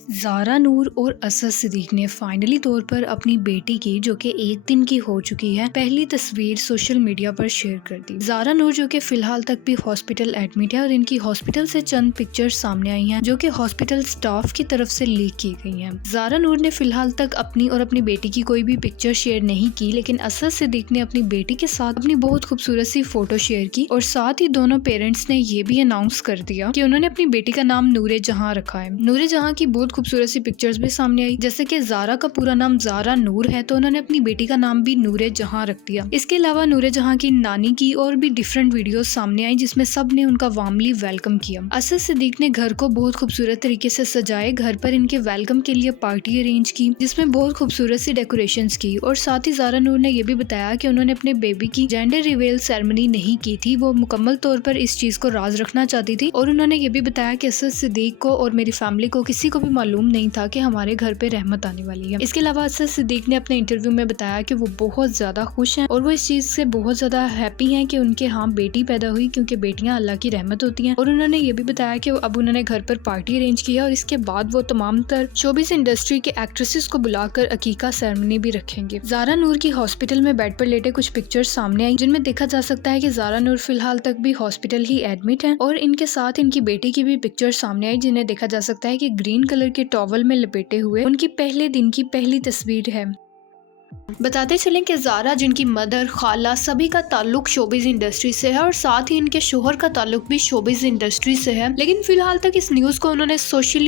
ज़ारा नूर और असद सिद्दीक ने फाइनली तौर पर अपनी बेटी की, जो कि 1 दिन की हो चुकी है, पहली तस्वीर सोशल मीडिया पर शेयर कर दी। ज़ारा नूर जो कि फिलहाल तक भी हॉस्पिटल एडमिट है और इनकी हॉस्पिटल से चंद पिक्चर्स सामने आई हैं जो कि हॉस्पिटल स्टाफ की तरफ से लीक की गई हैं। ज़ारा नूर ने फिलहाल तक अपनी और अपनी बेटी की कोई भी पिक्चर शेयर नहीं की, लेकिन असद सिद्दीक ने अपनी बेटी के साथ अपनी बहुत खूबसूरत सी फोटो शेयर की और साथ ही दोनों पेरेंट्स ने ये भी अनाउंस कर दिया कि उन्होंने अपनी बेटी का नाम नूरे जहां रखा है। नूरे जहां की बहुत खूबसूरत सी पिक्चर्स भी सामने आई, जैसे कि ज़ारा का पूरा नाम ज़ारा नूर है तो उन्होंने अपनी बेटी का नाम भी नूरे जहां रख दिया। इसके अलावा नूरे जहां की नानी की और भी डिफरेंट वीडियोस सामने आई जिसमें सब ने उनका वार्मली वेलकम किया। असद सिद्दीक ने घर को बहुत खूबसूरत तरीके से सजाए, घर पर इनके वेलकम के लिए पार्टी अरेंज की जिसमें बहुत खूबसूरत सी डेकोरेशंस की और साथ ही ज़ारा नूर ने यह भी बताया कि उन्होंने अपने बेबी की जेंडर रिवील सेरेमनी नहीं की थी, वो मुकम्मल तौर पर इस चीज को राज रखना चाहती थी। और उन्होंने ये भी बताया कि असद सिद्दीक को और मेरी फैमिली को किसी को भी मालूम नहीं था कि हमारे घर पे रहमत आने वाली है। इसके अलावा असद सिद्दीक ने अपने इंटरव्यू में बताया कि वो बहुत ज्यादा खुश हैं और वो इस चीज से बहुत ज्यादा हैप्पी हैं कि उनके यहाँ बेटी पैदा हुई, क्योंकि बेटियां अल्लाह की रहमत होती हैं। और उन्होंने ये भी बताया कि अब उन्होंने घर पर पार्टी अरेंज किया और इसके बाद वो तमाम तर शोबिस इंडस्ट्री के एक्ट्रेसेस को बुलाकर अकीका सेरेमनी भी रखेंगे। ज़ारा नूर की हॉस्पिटल में बेड पर लेटे कुछ पिक्चर्स सामने आई जिनमें देखा जा सकता है कि ज़ारा नूर फिलहाल तक भी हॉस्पिटल ही एडमिट है और इनके साथ इनकी बेटी की भी पिक्चर सामने आई जिन्हें देखा जा सकता है कि ग्रीन कलर के टॉवल में लपेटे हुए उनकी पहले दिन की पहली तस्वीर है। बताते चलें कि ज़ारा जिनकी मदर खाला सभी का ताल्लुक शोबिस इंडस्ट्री से है और साथ ही इनके शोहर का ताल्लुक भी शोबिस इंडस्ट्री से है, लेकिन फिलहाल तक इस न्यूज को उन्होंने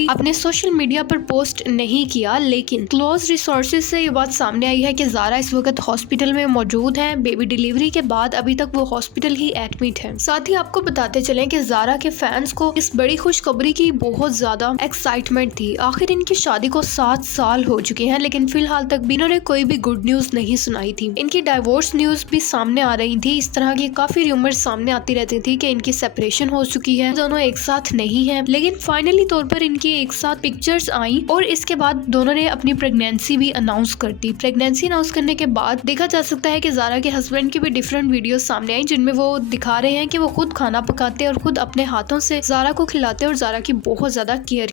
अपने सोशल मीडिया पर पोस्ट नहीं किया। लेकिन क्लोज रिसोर्सेज से ये बात सामने आई है कि ज़ारा इस वक्त हॉस्पिटल में मौजूद है। बेबी डिलीवरी के बाद अभी तक वो हॉस्पिटल ही एडमिट है। साथ ही आपको बताते चलें कि ज़ारा के फैंस को इस बड़ी खुशखबरी की बहुत ज्यादा एक्साइटमेंट थी। आखिर इनकी शादी को 7 साल हो चुके हैं, लेकिन फिलहाल तक भी इन्होंने कोई भी गुड न्यूज नहीं सुनाई थी। इनकी डाइवोर्स न्यूज भी सामने आ रही थी। इस तरह की काफी रूमर्स सामने आती रहती थी कि इनकी सेपरेशन हो चुकी है, दोनों एक साथ नहीं है। लेकिन फाइनली तौर पर इनकी एक साथ पिक्चर्स आई और इसके बाद दोनों ने अपनी प्रेगनेंसी भी अनाउंस कर दी। प्रेगनेंसी अनाउंस करने के बाद देखा जा सकता है कि ज़ारा के हस्बैंड की भी डिफरेंट वीडियोस सामने आई जिनमें वो दिखा रहे हैं कि वो खुद खाना पकाते और खुद अपने हाथों से ज़ारा को खिलाते और ज़ारा की बहुत ज्यादा केयर